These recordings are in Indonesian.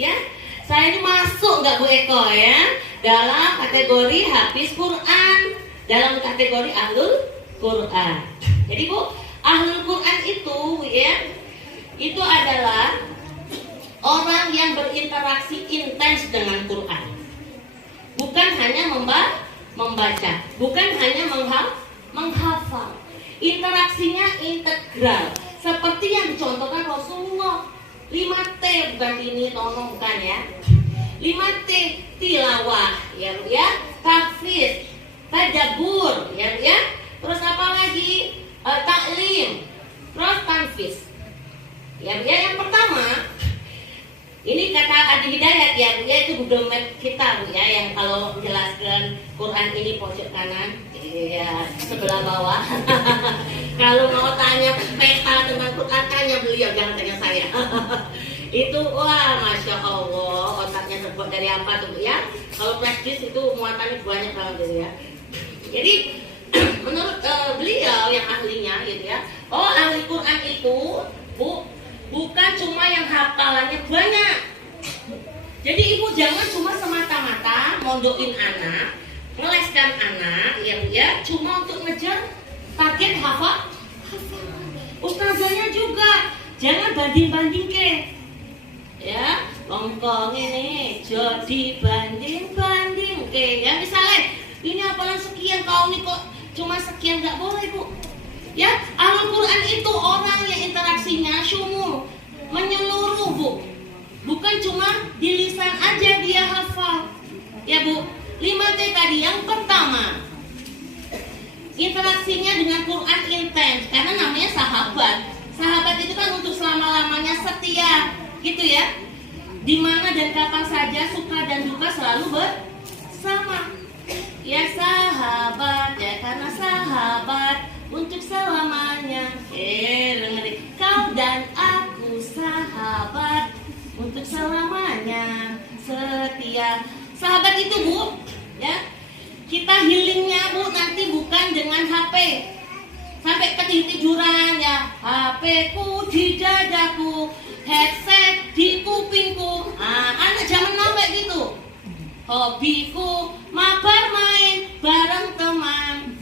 Ya, saya ini masuk nggak Bu Eko ya dalam kategori hafiz Quran, dalam kategori ahlul Quran. Jadi Bu, ahlul Quran itu ya, itu adalah orang yang berinteraksi intens dengan Quran. Bukan hanya membaca, bukan hanya menghafal. Interaksinya integral, seperti yang dicontohkan Rasulullah. 5T, bukan ini, tolong bukan ya. 5T, tilawah, ya Bu ya, tahfiz, tadabbur, ya Bu ya. Terus apa lagi? Taklim, terus tanfiz. Ya Bu ya, yang pertama, ini kata Adi Hidayat ya Bu ya, itu Google Map kita Bu ya, yang kalau menjelaskan Quran ini pojok kanan, ya sebelah bawah. Kalau mau tanya peta tentang Quran, tanya beliau, jangan tanya saya. Itu wah, masya Allah, otaknya terbuat dari apa tuh Bu ya? Kalau flash disk itu muatannya banyak banget gitu ya. Jadi menurut beliau yang ahlinya gitu ya, oh ahli Quran itu Bu, bukan cuma yang hafalannya banyak. Jadi ibu jangan cuma semata-mata mondokin anak, ngeleskan anak, ya cuma untuk ngejar target hafal. Ustazahnya juga jangan banding-banding ke, ya longkong ini jadi banding-banding ke, ya misalnya ini hafalan sekian, kau nih kok cuma sekian, nggak boleh Bu. Ya, Al Quran itu orang yang interaksinya syumul, menyeluruh Bu. Bukan cuma di lisan aja dia hafal. Ya Bu, 5T tadi yang pertama, interaksinya dengan Quran intens, karena namanya sahabat. Sahabat itu kan untuk selama-lamanya setia, gitu ya. Dimana dan kapan saja suka dan duka selalu bersama. Ya sahabat, ya karena sahabat untuk selamanya. Dengerin, kau dan aku sahabat untuk selamanya setia. Sahabat itu Bu, ya kita healingnya Bu nanti bukan dengan HP sampai ketiduran ya, HP ku di dadaku, headset di kupingku. Anak zaman now kayak gitu. Hobiku mabar main bareng teman.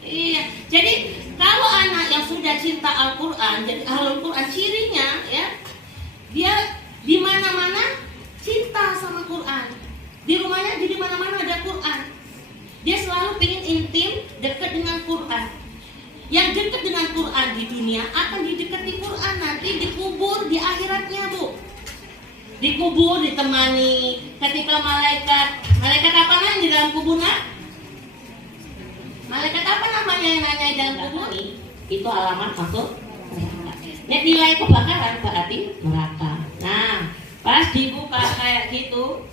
Iya, jadi kalau anak yang sudah cinta Al-Quran, jadi ahlul Quran, cirinya ya, dia di mana-mana cinta sama Quran. Di rumahnya di mana-mana ada Quran. Dia selalu pengen intim, dekat dengan Quran. Yang dekat dengan Quran di dunia akan didekati Quran nanti dikubur di akhiratnya Bu. Dikubur, ditemani ketika malaikat apa namanya di dalam kuburnya? Malaikat apa namanya yang nanya di dalam kubur? Itu alamat masuk neraka. Nilai kebakaran berarti neraka. Nah, pas dibuka kayak gitu,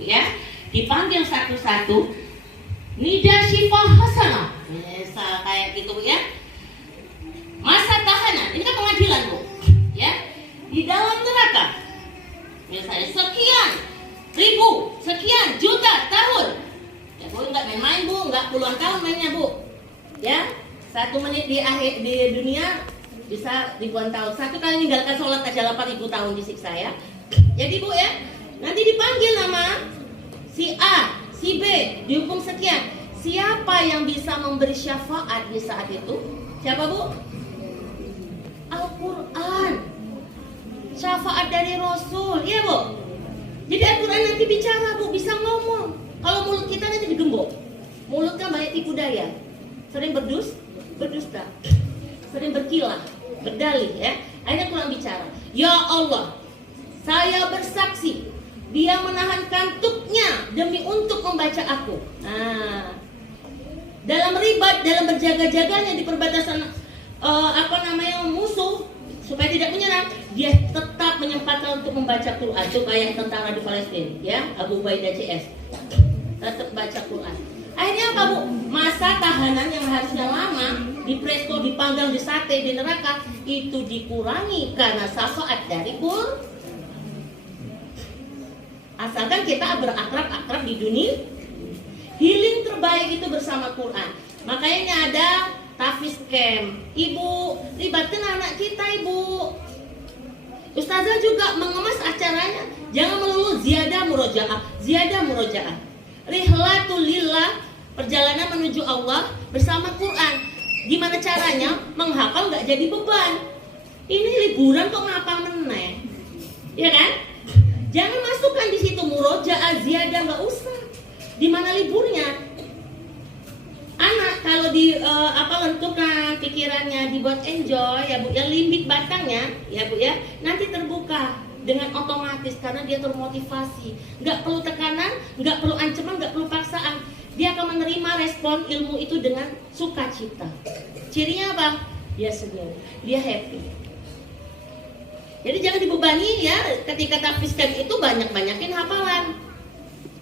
ya, dipanggil satu-satu, nida syifah hasanah, misal kayak gitu ya. Masa tahanan, ini kan pengadilan Bu, ya, di dalam neraka. Misalnya sekian ribu, sekian juta tahun. Ya Bu, nggak main-main Bu, nggak puluhan tahun mainnya Bu. Ya, 1 menit di dunia bisa ribuan tahun. 1 kali meninggalkan sholat aja 8.000 tahun disiksa ya. Jadi Bu ya, nanti dipanggil nama si A, si B, dihukum sekian. Siapa yang bisa memberi syafaat di saat itu? Siapa Bu? Al-Quran. Syafaat dari Rasul, iya Bu. Jadi Al-Quran nanti bicara Bu, bisa ngomong. Kalau mulut kita nanti digembok. Mulut kan banyak tipu daya, sering berdusta, sering berkilah, berdalih ya. Akhirnya Quran bicara, ya Allah, saya bersaksi, dia menahan kantuknya demi untuk membaca aku. Nah, dalam ribat, dalam berjaga-jaganya di perbatasan musuh, supaya tidak menyerang, dia tetap menyempatkan untuk membaca Quran. Itu kayak tentara di Palestina, ya, Abu Ubaidah CS, tetap baca Quran. Akhirnya apa Bu? Masa tahanan yang harusnya lama di presto, dipanggang, disate di neraka itu dikurangi karena syafaat dari Quran. Asalkan kita berakrab di dunia, healing terbaik itu bersama Quran. Makanya ada Tafiz Camp. Ibu, libatkan anak kita Ibu. Ustazah juga mengemas acaranya, jangan melulu ziyadah murojaah. Rihlatul lillah, perjalanan menuju Allah bersama Quran. Gimana caranya? Menghafal nggak jadi beban. Ini liburan kok ngapal meneh, ya kan? Jangan masukkan di situ murojaah, ziyadah, nggak usah. Di mana liburnya? Anak kalau lenturkan pikirannya, dibuat enjoy ya Bu, yang limbik batangnya ya Bu ya, nanti terbuka dengan otomatis karena dia termotivasi. Nggak perlu tekanan, nggak perlu ancaman, nggak perlu paksaan. Dia akan menerima respon ilmu itu dengan sukacita. Cirinya apa? Dia senyum, dia happy. Jadi jangan dibebani ya, ketika tahfizkan itu banyakin hafalan.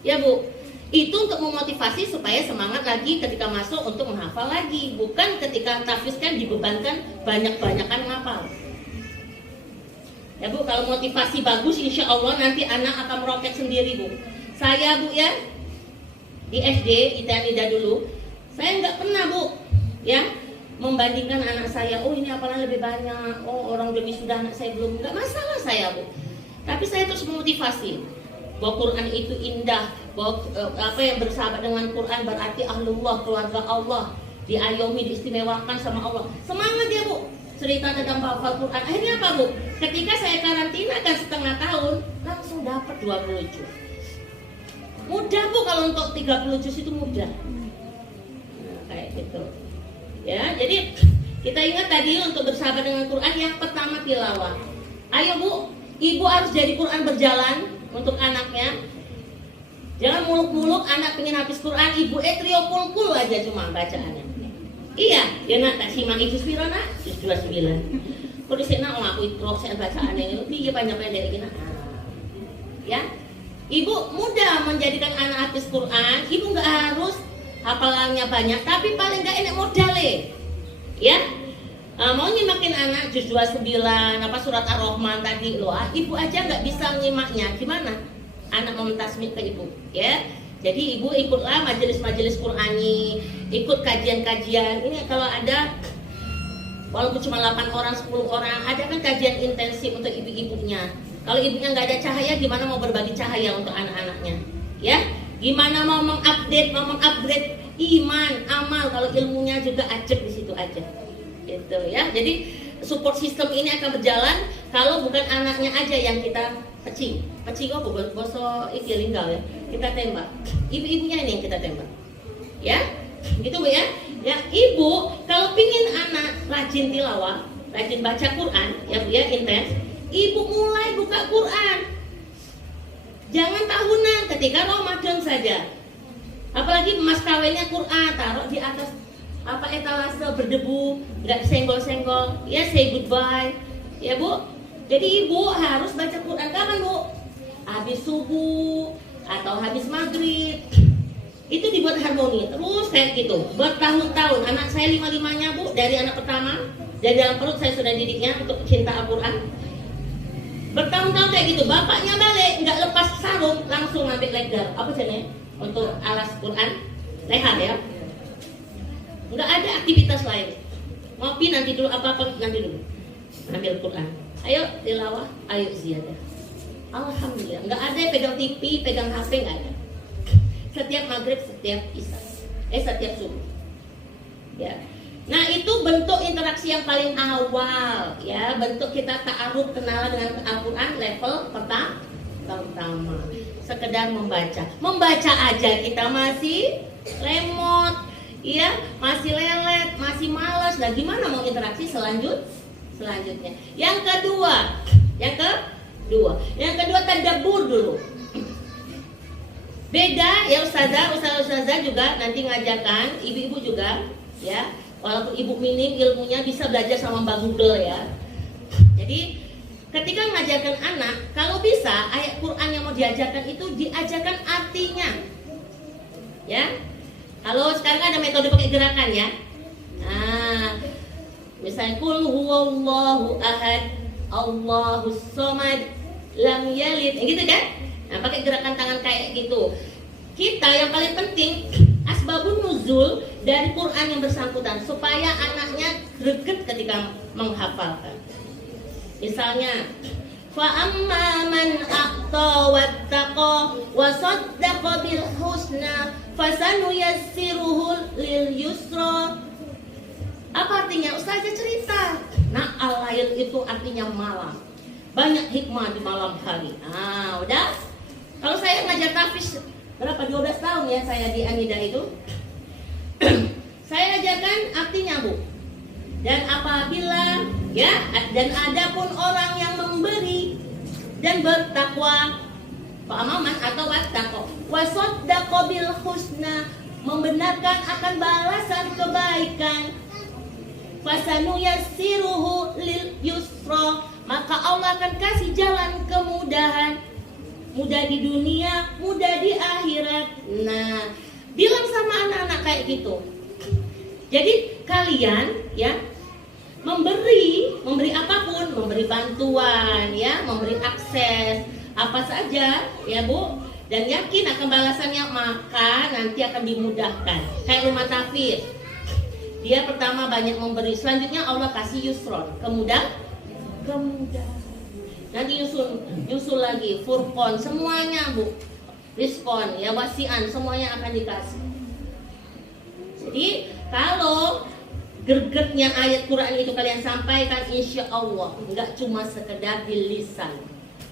Ya Bu. Itu untuk memotivasi supaya semangat lagi ketika masuk untuk menghafal lagi, bukan ketika tahfizkan dibebankan banyak-banyakan menghafal. Ya Bu, kalau motivasi bagus, insya Allah nanti anak akan meroket sendiri Bu. Saya Bu ya, di SD, Ida dulu, saya nggak pernah Bu, ya, membandingkan anak saya. Oh ini hafalan lebih banyak, oh orang udah wisuda anak saya belum, nggak masalah saya Bu. Tapi saya terus memotivasi bahwa Quran itu indah, bahwa apa yang bersahabat dengan Quran berarti ahlullah, keluarga Allah, diayomi, diistimewakan sama Allah. Semangat ya Bu, cerita tentang hafal Quran. Akhirnya apa Bu? Ketika saya karantina kan setengah tahun, langsung dapat 20 juz. Mudah Bu, kalau untuk 30 juz itu mudah. Nah, kayak gitu. Ya, jadi kita ingat tadi untuk bersahabat dengan Quran yang pertama tilawah. Ayo Bu, ibu harus jadi Quran berjalan untuk anaknya. Jangan muluk-muluk anak pengen habis Quran, ibu trio pulkul aja cuma bacaannya. Iya, ya nak tak simak juz pira nak? Juz 29. Kok disini nak aku ikro saya bacaannya ini banyak dari kita. Ya. Ibu mudah menjadikan anak habis Quran, ibu nggak harus hafalannya banyak, tapi paling nggak enak modalnya. Ya. Mau nyimakin anak juz 29 surat Ar-Rahman tadi loh, ibu aja nggak bisa nyimaknya, gimana anak mau mentasmid ke ibu ya? Jadi ibu ikutlah majelis-majelis Qur'ani, ikut kajian-kajian. Ini kalau ada walaupun cuma 8 orang 10 orang, ada kan kajian intensif untuk ibu-ibunya. Kalau ibunya nggak ada cahaya, gimana mau berbagi cahaya untuk anak-anaknya ya? Gimana mau mengupgrade iman, amal, kalau ilmunya juga ajak di situ aja. Gitu ya. Jadi support system ini akan berjalan kalau bukan anaknya aja yang kita peci kok boso iki linggal ya. Kita tembak. Ibu-ibunya ini yang kita tembak. Ya? Gitu Bu ya. Ya, ibu kalau pingin anak rajin tilawah, rajin baca Quran, ya Bu ya, intens, ibu mulai buka Quran. Jangan tahunan, ketika Ramadan saja. Apalagi mas kawinnya Quran, taruh di atas etalase berdebu, nggak senggol-senggol, ya say goodbye, ya Bu. Jadi ibu harus baca Quran kapan Bu? Habis subuh atau habis maghrib. Itu dibuat harmoni, terus kayak gitu, bertahun-tahun. Anak saya 5-5-nya Bu, dari anak pertama, dari dalam perut saya sudah didiknya untuk cinta Al-Quran. Bertahun-tahun kayak gitu, bapaknya balik, nggak lepas sarung, langsung ngambil legar, apa jenisnya? Untuk alas Quran, lehat ya. Nggak ada aktivitas lain. Ngopi nanti dulu, apa-apa nanti dulu. Ambil Quran. Ayo tilawah, ayo ziyadah. Alhamdulillah. Nggak ada yang pegang TV, pegang HP, nggak ada. Setiap maghrib, setiap isya, setiap subuh. Ya. Nah itu bentuk interaksi yang paling awal, ya. Bentuk kita ta'aruf, kenalan dengan Al-Quran level pertama. Sekedar membaca aja kita masih lemot. Iya, masih lelet, masih malas. Nah, gimana mau interaksi selanjutnya? Yang kedua, tadabbur dulu. Beda ya ustazah juga nanti ngajarkan, ibu-ibu juga, ya. Walaupun ibu minim ilmunya bisa belajar sama Mbak Google ya. Jadi ketika ngajarkan anak, kalau bisa ayat Quran yang mau diajarkan itu diajarkan artinya, ya. Kalau sekarang ada metode pakai gerakan ya. Nah, misalnya qul huwallahu ahad, Allahus samad, lam yalid, gitu kan? Nah, pakai gerakan tangan kayak gitu. Kita yang paling penting asbabun nuzul dari Quran yang bersangkutan supaya anaknya greget ketika menghafalkan. Misalnya فأما من أعطى واتقى وصدق بالحسنى فسنيسره لليسرى. Apa artinya? Ustazah cerita. Nah, al-lail itu artinya malam. Banyak hikmah di malam hari. Ah, udah? Kalau saya ngajar tahfiz berapa? 12 tahun ya saya di Anida itu. Saya ajarkan artinya, Bu. Dan apabila ya, dan ada pun orang yang memberi dan bertakwa, fa'amaman atau wattaqo, wasaddaqa bil husna, membenarkan akan balasan kebaikan, fasanuyassiruhu lil yusra, maka Allah akan kasih jalan kemudahan, mudah di dunia, mudah di akhirat. Nah, bilang sama anak-anak kayak gitu. Jadi kalian ya memberi apapun, memberi bantuan ya, memberi akses apa saja ya Bu, dan yakin akan balasannya, maka nanti akan dimudahkan. Kayak rumah tahfiz, dia pertama banyak memberi, selanjutnya Allah kasih yusron, kemudahan. Nanti nyusul lagi furqon, semuanya Bu, rizqon ya, wasian, semuanya akan dikasih. Jadi kalau gregetnya ayat Quran itu kalian sampaikan, insya Allah nggak cuma sekedar di lisan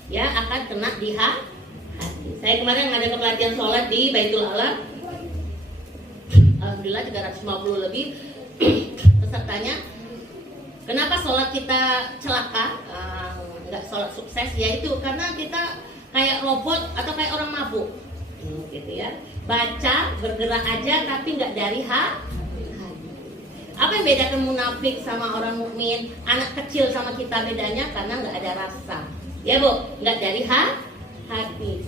ya, akan kena di hati. Saya kemarin ada pelatihan sholat di Baitul Alam, alhamdulillah 350 lebih pesertanya. Kenapa sholat kita celaka, nggak sholat sukses? Yaitu karena kita kayak robot atau kayak orang mabuk gitu ya, baca bergerak aja tapi nggak dari hati. Apa yang bedakan munafik sama orang mukmin, anak kecil sama kita bedanya? Karena nggak ada rasa ya Bu, nggak dari hati.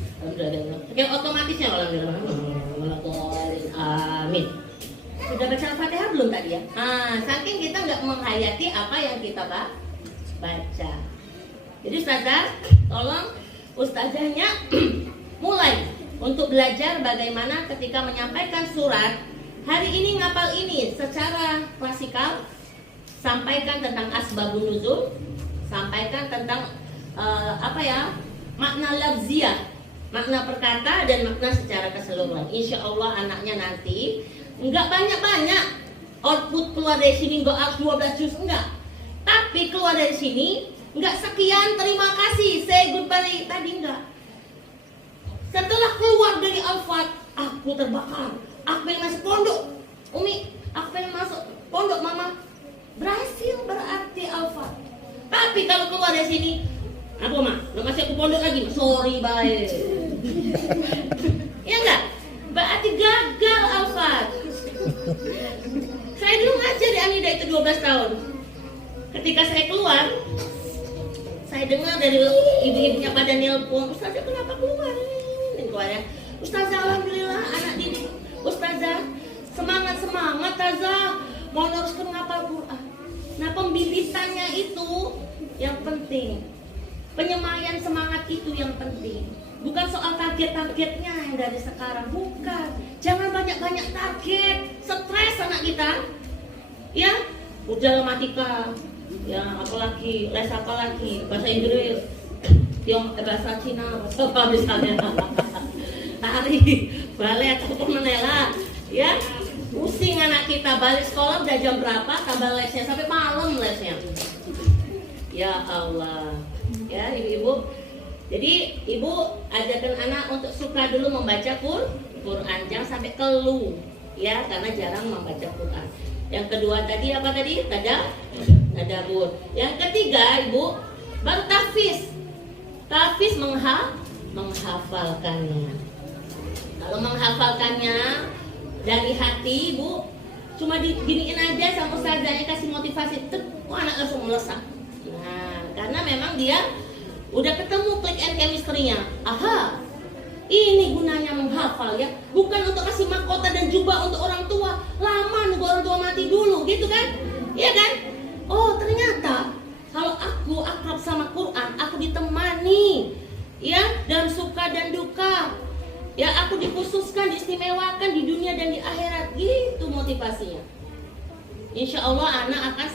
Yang otomatisnya amin. Sudah baca Al-Fatihah belum tadi ya? Saking kita nggak menghayati apa yang kita baca. Jadi Ustazah, tolong Ustazahnya mulai untuk belajar bagaimana ketika menyampaikan surat. Hari ini ngapal ini secara klasikal, sampaikan tentang asbabun nuzul, sampaikan tentang makna lafziyah, makna perkata dan makna secara keseluruhan. Insya Allah anaknya nanti nggak banyak-banyak output keluar dari sini, nggak 12 juz, enggak. Tapi keluar dari sini nggak sekian terima kasih, say goodbye tadi, enggak. Setelah keluar dari Al-Fat, aku terbakar, aku pengen masuk pondok, Umi, aku pengen masuk pondok Mama. Berhasil berarti Al-Fat. Tapi kalau keluar dari sini, apa Ma? Lo masih aku pondok lagi? Sorry bye. Ya enggak? Berarti gagal Al-Fat. Saya dulu ngajar di Anida itu 12 tahun. Ketika saya keluar, saya dengar dari ibu-ibunya pada nelpon, Ustazah kenapa keluar? Ya. Ustazah alhamdulillah anak didik. Ustazah semangat Tazah mau neruskan ngapal Quran. Nah pembibitannya itu yang penting, penyemayan semangat itu yang penting. Bukan soal target-targetnya yang dari sekarang, bukan. Jangan banyak-banyak target, stres anak kita. Ya, ujian matematika, ya apalagi les apalagi bahasa Inggris, bahasa Cina, apa misalnya. Tari, balet ataupun menela, ya pusing anak kita. Balik sekolah udah jam berapa, tambah lesnya sampai malam lesnya. Ya Allah, ya ibu-ibu. Jadi ibu ajarkan anak untuk suka dulu membaca Quran, jangan sampai keluh, ya karena jarang membaca Quran. Yang kedua tadi apa tadi? Tadabbur. Yang ketiga ibu baru tahfiz. Tahfiz menghafalkannya. Kalau menghafalkannya dari hati, Bu, cuma diginiin aja sama ustazahnya, kasih motivasi, anak langsung melesat. Nah, karena memang dia udah ketemu click and chemistry-nya. Aha, ini gunanya menghafal ya, bukan untuk kasih mahkota dan jubah untuk orang tua. Lama nunggu orang tua mati dulu, gitu kan? Iya kan? Oh, ternyata kalau aku akrab sama Quran, aku ditemani, ya, dalam suka dan duka. Ya aku dikhususkan, diistimewakan di dunia dan di akhirat. Gitu motivasinya. Insya Allah anak akan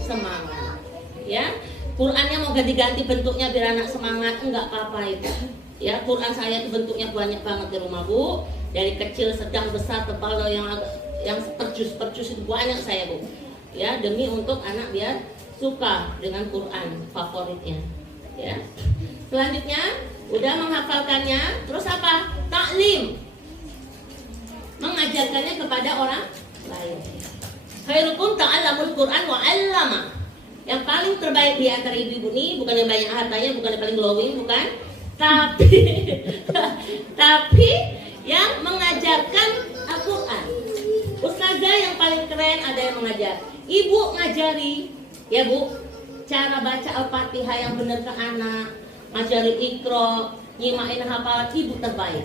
semangat. Ya. Qurannya mau ganti-ganti bentuknya biar anak semangat, enggak apa-apa itu. Ya, Quran saya itu bentuknya banyak banget di rumah Bu. Dari kecil, sedang, besar, tebal, yang percus itu banyak saya Bu. Ya, demi untuk anak biar suka dengan Quran favoritnya. Ya. Selanjutnya udah menghafalkannya, terus apa? Taklim. Mengajarkannya kepada orang lain. Khairukum ta'allamul Quran wa 'allama. Yang paling terbaik di antara ibu-ibu ini bukan yang banyak hartanya, bukan yang paling glowing, bukan, tapi yang mengajarkan Al-Quran. Ustazah yang paling keren ada yang mengajar. Ibu ngajari, ya Bu, cara baca Al-Fatihah yang benar ke anak, ngajari Iqra, nyimain hafalan, ibu terbaik.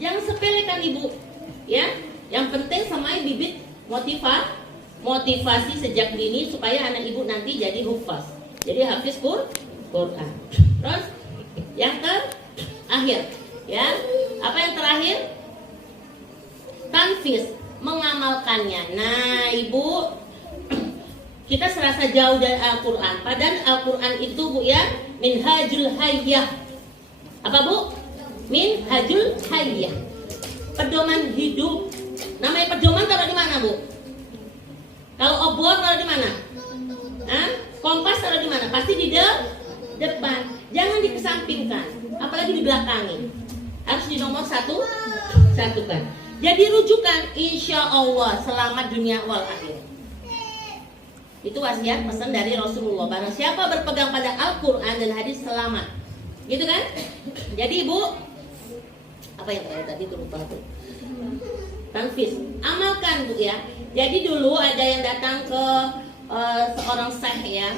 Jangan sepelekan ibu, ya. Yang penting samai bibit motivasi sejak dini supaya anak ibu nanti jadi hufaz, jadi hafiz Quran. Terus yang terakhir, ya, apa yang terakhir? Tanfiz, mengamalkannya. Nah, ibu, kita serasa jauh dari Al-Quran. Padahal Al-Quran itu Bu ya, minhajul hayyah. Apa Bu? Minhajul hayyah, pedoman hidup. Namanya pedoman taruh di mana Bu? Kalau obor taruh di mana? Hah? Kompas taruh di mana? Pasti di depan. Jangan dikesampingkan, apalagi di belakangin. Harus di nomor satukan. Jadi rujukan, insya Allah selamat dunia wal akhir. Itu wasiat pesan dari Rasulullah. Barang siapa berpegang pada Al-Quran dan hadis selamat. Gitu kan? Jadi Ibu, apa yang tadi itu lupa aku. Tanfiz, amalkan Bu ya. Jadi dulu ada yang datang ke seorang syekh ya.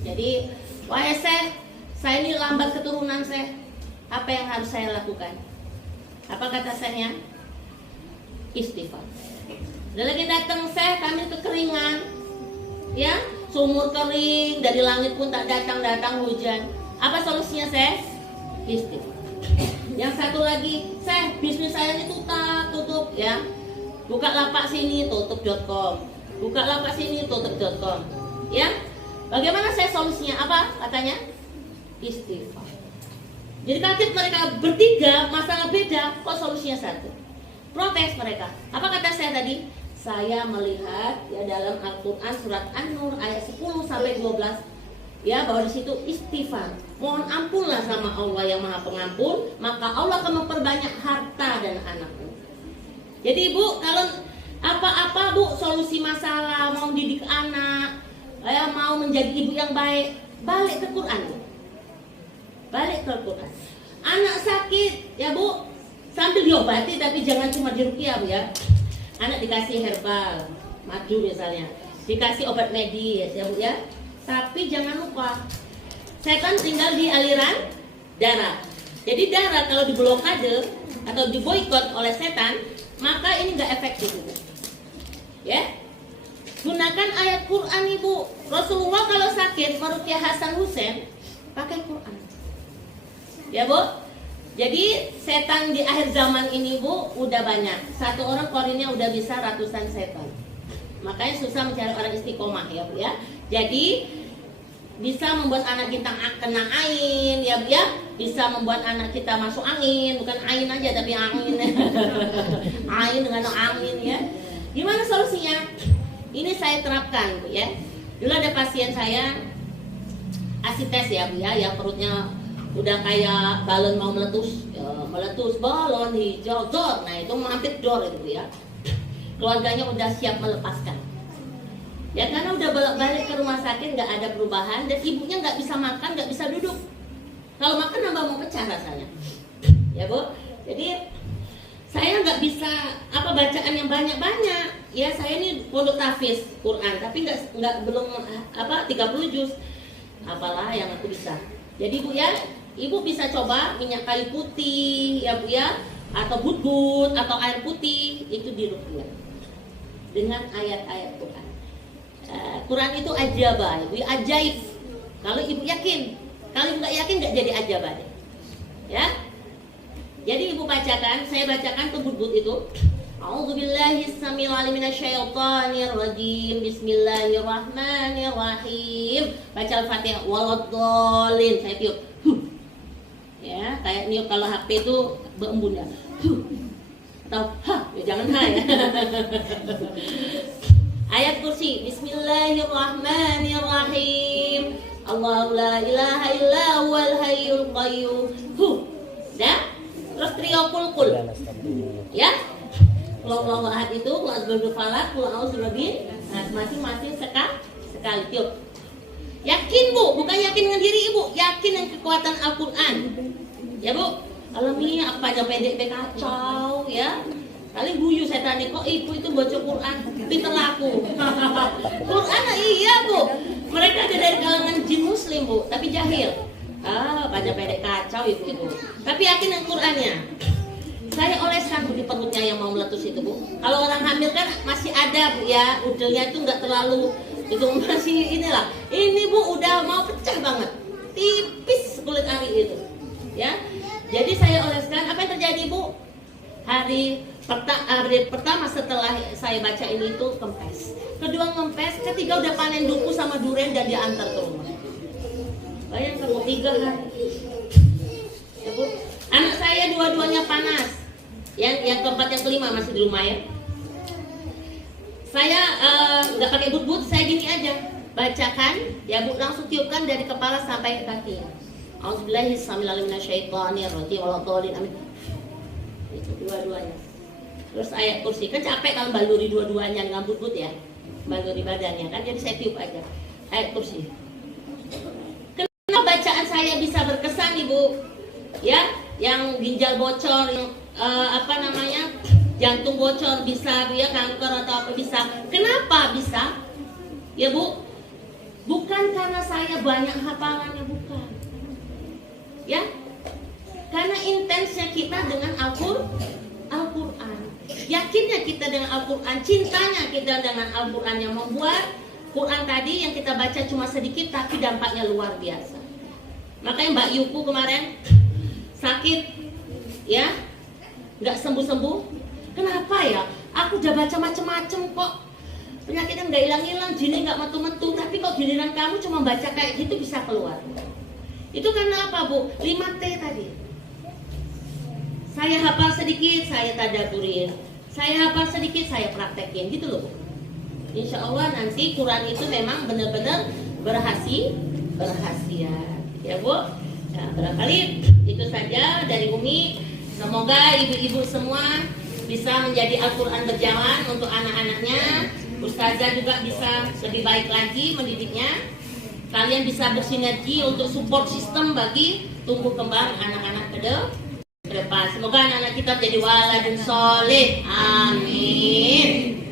Jadi, wahai syekh, saya ini lambat keturunan syekh. Apa yang harus saya lakukan? Apa kata syekhnya? Istighfar. Ada lagi datang syekh, kami kekeringan. Ya, sumur kering, dari langit pun tak datang hujan. Apa solusinya syekh? Istighfar. Yang satu lagi, syekh, bisnis saya ini tutup ya. Buka lapak sini tutup.com. Buka lapak sini tutup.com. Ya. Bagaimana saya solusinya? Apa katanya? Istighfar. Jadi kaget mereka bertiga, masalah beda, kok solusinya satu. Protes mereka. Apa kata saya tadi? Saya melihat ya dalam Al-Qur'an surat An-Nur ayat 10 sampai 12 ya, bahwa di situ istighfar. Mohon ampunlah sama Allah yang Maha Pengampun, maka Allah akan memperbanyak harta dan anakmu. Jadi Bu, kalau apa-apa Bu, solusi masalah, mau didik anak, ya, mau menjadi ibu yang baik, balik ke Quran Bu. Balik ke Quran. Anak sakit, ya Bu, sambil diobati tapi jangan cuma diruqyah Bu ya. Anak dikasih herbal, madu misalnya, dikasih obat medis ya Bu ya. Tapi jangan lupa, setan tinggal di aliran darah. Jadi darah kalau diblokade atau diboikot oleh setan, maka ini nggak efektif Bu. Ya, gunakan ayat Quran Ibu. Rasulullah kalau sakit meruqyah Hasan Husain pakai Quran. Ya Bu. Jadi setan di akhir zaman ini Bu udah banyak. Satu orang korinnya udah bisa ratusan setan. Makanya susah mencari orang istiqomah ya Bu ya. Jadi bisa membuat anak kita kena ain ya Bu ya. Bisa membuat anak kita masuk angin, bukan ain aja tapi angin. Ain dengan angin ya. Gimana solusinya? Ini saya terapkan Bu ya. Dulu ada pasien saya asites ya Bu ya, yang perutnya udah kayak balon mau meletus, ya, meletus balon hijau dor. Nah itu hampir dor itu Bu ya. Keluarganya udah siap melepaskan. Ya karena udah balik ke rumah sakit nggak ada perubahan dan ibunya nggak bisa makan, nggak bisa duduk. Kalau makan nambah mau pecah rasanya. Ya Bu. Jadi saya nggak bisa bacaan yang banyak-banyak. Ya saya ini pondok tahfiz Quran, tapi belum 30 juz. Apalah yang aku bisa. Jadi Bu ya, Ibu bisa coba minyak kayu putih ya Bu ya, atau but atau air putih itu diruqyah dengan ayat-ayat Quran. Quran itu ajabah, Ibu, ajaib. Kalau Ibu yakin, kalau Ibu nggak yakin nggak jadi ajabah deh. Ya. Jadi Ibu bacakan, saya bacakan tuh but itu. A'udzubillahi samil alim minasyaitonir rajim. Bismillahirrahmanirrahim. Baca Al-Fatihah. Waladhdallin. Saya tiup. Ya, kayak niup kalau HP itu berembun ya. Atau ya jangan ha ya. Ayat kursi. Bismillahirrahmanirrahim. Allahu la ilaha illa huwal hayyul qayyum. Dah? Terus trio kul. Ya? Allahu ahad itu, Allahu falaq, Allahu surabin. Nah, masing-masing sekali tiup. Yakin Bu, bukan yakin dengan diri Ibu, yakin dengan kekuatan Al-Qur'an. Ya Bu, alami apa aja pendek kacau ya. Kali guyu saya tanya kok ibu itu baca Quran, pinter laku. Quran iya Bu, mereka ada dari kalangan jin muslim Bu, tapi jahil. Banyak pendek kacau ibu. Tapi yakin dengan Qurannya. Saya oleskan Bu di perutnya yang mau meletus itu Bu. Kalau orang hamil kan masih ada Bu ya, udelnya itu nggak terlalu, itu masih inilah. Ini Bu udah mau pecah banget, tipis kulit ari itu. Ya, jadi saya oleskan. Apa yang terjadi Bu? Hari pertama setelah saya baca ini itu kempes, kedua ngempes, ketiga udah panen duku sama duren dan diantar ke rumah. Bayangkan Bu, 3 hari. Ya Bu, anak saya dua-duanya panas. Yang keempat, yang kelima masih di rumah ya. Saya nggak pakai but-but, saya gini aja bacakan ya Bu, langsung tiupkan dari kepala sampai ke kaki. Auzubillahi minasyaitonir rajim. Waladhdallin. Amin. Itu dua-duanya. Terus ayat kursi, kan capek kalau baluri dua-duanya nggak but-but ya, baluri badannya kan, jadi saya tiup aja ayat kursi. Kenapa bacaan saya bisa berkesan Ibu? Ya, yang ginjal bocor, yang jantung bocor bisa ya, kanker atau apa bisa. Kenapa bisa? Ya Bu, bukan karena saya banyak hafalannya, bukan. Ya, karena intensnya kita dengan Al-Quran, yakinnya kita dengan Al-Quran, cintanya kita dengan Al-Quran yang membuat Quran tadi yang kita baca cuma sedikit tapi dampaknya luar biasa. Makanya Mbak Yuku kemarin sakit ya, nggak sembuh-sembuh. Kenapa ya? Aku udah baca macem-macem kok, penyakitnya nggak hilang-hilang, jinnya nggak metu-metu, tapi kok giliran kamu cuma baca kayak gitu bisa keluar. Itu karena apa Bu? 5T tadi. Saya hafal sedikit, saya tadaburin. Saya hafal sedikit, saya praktekin, gitu loh Bu. Insya Allah nanti Quran itu memang benar-benar berhasil, ya Bu. Nah, barangkali itu saja dari Umi. Semoga ibu-ibu semua bisa menjadi Al-Quran berjalan untuk anak-anaknya. Ustazah juga bisa lebih baik lagi mendidiknya. Kalian bisa bersinergi untuk support sistem bagi tumbuh kembang anak-anak ke depan. Semoga anak-anak kita jadi waladun soleh. Amin.